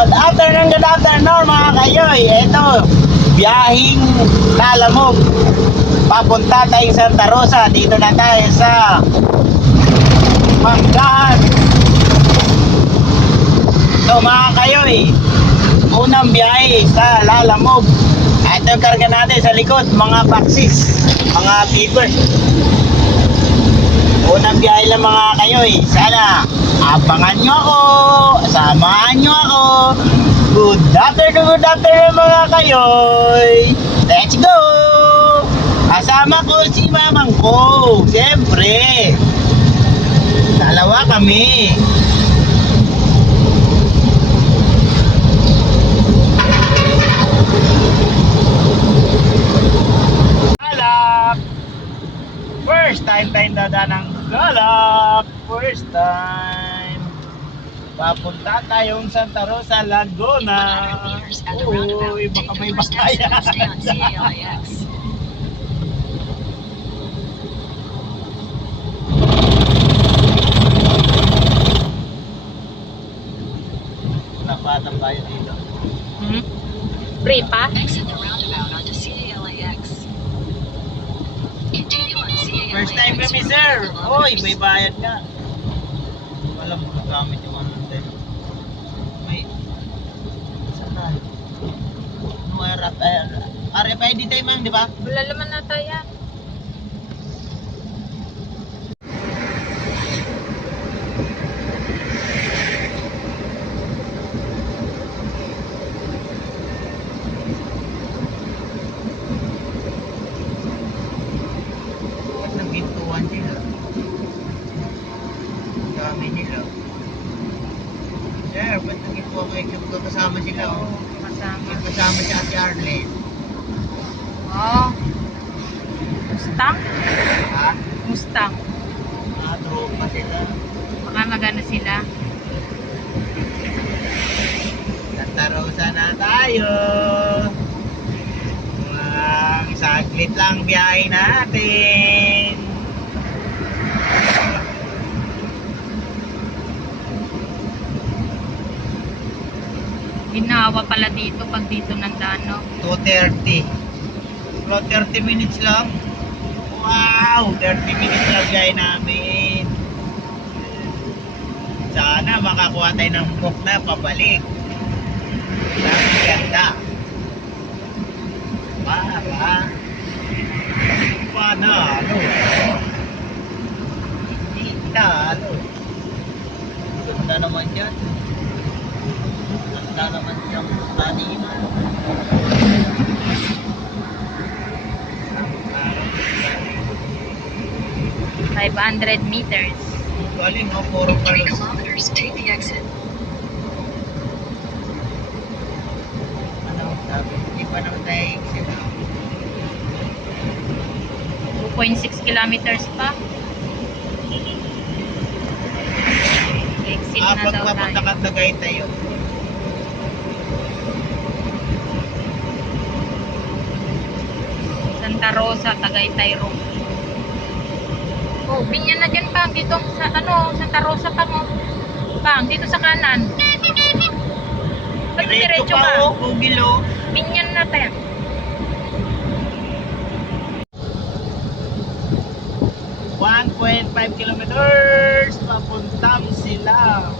Good afternoon mga kayoy. Ito, biyahing Lalamog. Papunta tayong Santa Rosa. Dito na tayo sa Manggahan. So mga kayoy, unang biyahe sa Lalamog. Ito yung karga natin sa likod, mga boxes, mga papers. Unang biyahe lang mga kayoy. Sana abangan nyo ako, samahan nyo ako. Good afternoon mga kayoy. Let's go! Kasama ko si mamang ko. Siyempre, dalawa kami. Galap! First time dada ng Galap. First time. Papunta tayong Santa Rosa, Laguna. Uy, baka may bakaya. Napatang tayo dito. Free pa? First time kami, sir. Uy, may bayad ka. Alam mo, nagamit yung ano natin. May... Saan? RFID tayo, ma'am, di ba? Wala naman na tayo. Ba't nag-gintuan sila? Ang dami nila. Sir, ba't nag-gintuan kayo? Kasama sila, oh. Kasama. Kasama si Ate Arlene. Oh. Mustang? Ha? Mustang. Mga tropa sila. Baka magano sila. Santa Rosa na tayo. Saglit lang biyahe natin. Ginawa pala dito pag dito nandaan, no? 2:30. Bro, 30 minutes lang. Wow! 30 minutes lang biyahe namin. Sana makakuha tayo ng book na pabalik. Ang ganda. Panalo. Hindi talo. Ganda naman yan. Ganda naman yung kanina. 500 meters. Galing ako, puro kalos. 3 kilometers, take the exit. Ano sabi? Hindi pa naman tayo exit. 2.6 kilometers pa. Exit na Pag daw papunta tayo. ka Tagaytay yun. Santa Rosa, Tagaytay Road. Oh, binyan na dyan pa. Dito sa ano, Santa Rosa pa mo. Pang, dito sa kanan. Ba't diretso pa ka? o, Google o. Binyan na tayo. .5 kilometers papuntang sila.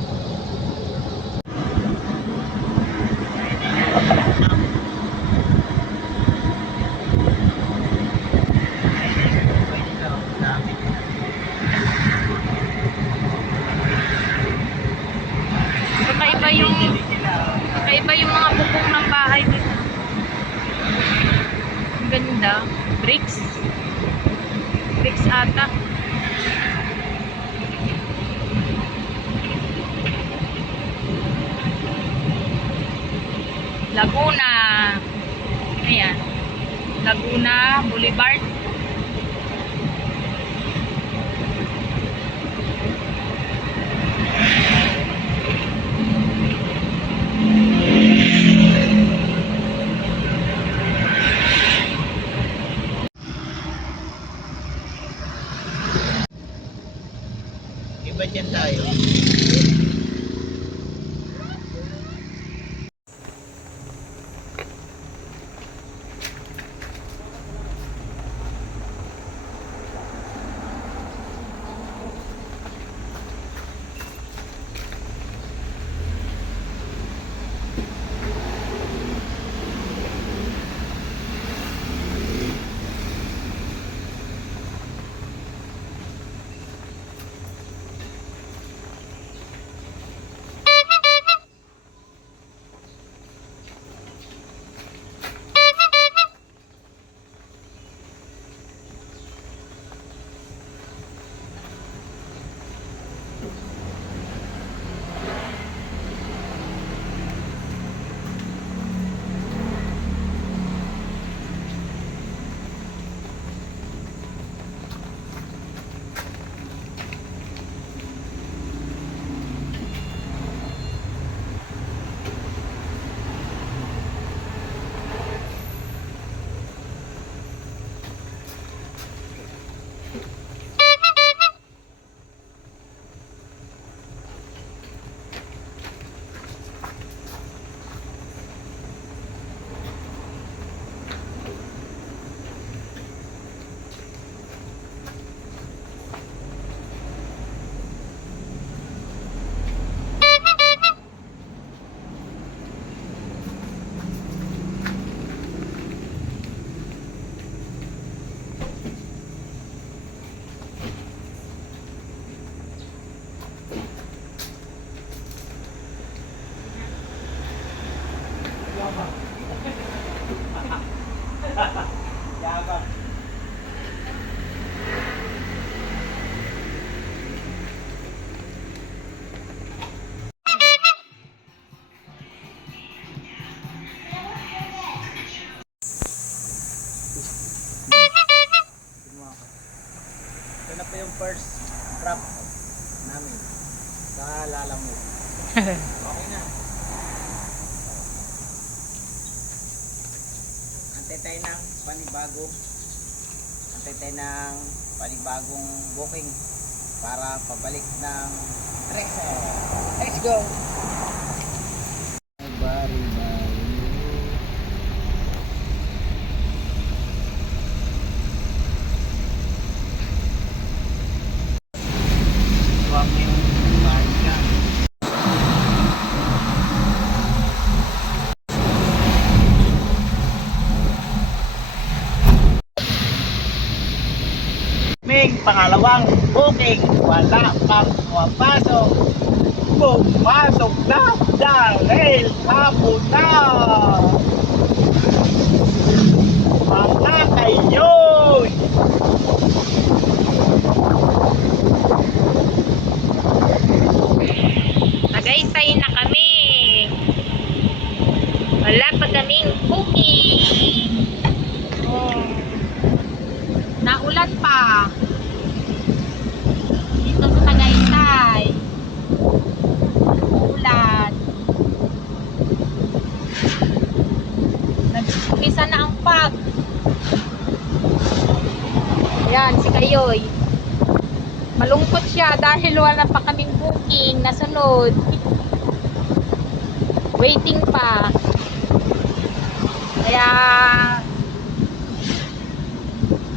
Kakaiba yung mga bubong ng bahay dito. Ang ganda. Bricks. Bricks ata. Laguna. Ayan. Laguna Boulevard. Iba dyan tayo. first drop namin sa Lalamove. Okay na. Antay tayo ng panibagong booking para pabalik ng Rexel. Let's go! Pangalawang booking, wala pang pumapasok. Pumasok na dahil hapon na. Mga kayoy! Tagaytay na kami. Wala pa kaming booking. Oh. Naulan pa. Dito sa Tagaytay. Ulan. Nag-umpisa na ang pag. Ayan, si Kayoy. Malungkot siya dahil wala pa kaming booking na sunod. Waiting pa. Kaya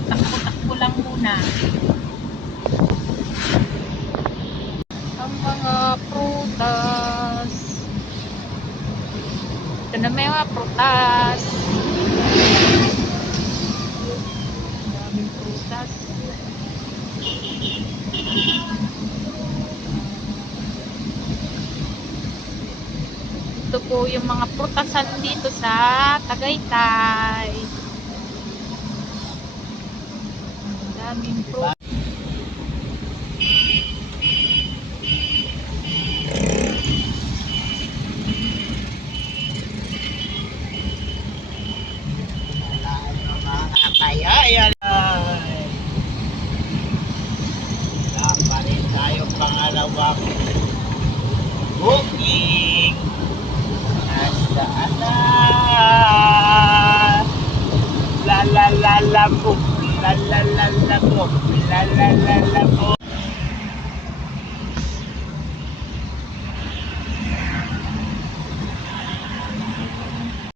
takbo-takbo lang muna. Ang mga prutas. Ito na may mga prutas. Daming prutas. Ito po yung mga prutasan dito sa Tagaytay. Ang daming prutas. Kaya pa rin tayo pangalawang booking. Nasaan na? La la la la book, la la la la book, la la la la book.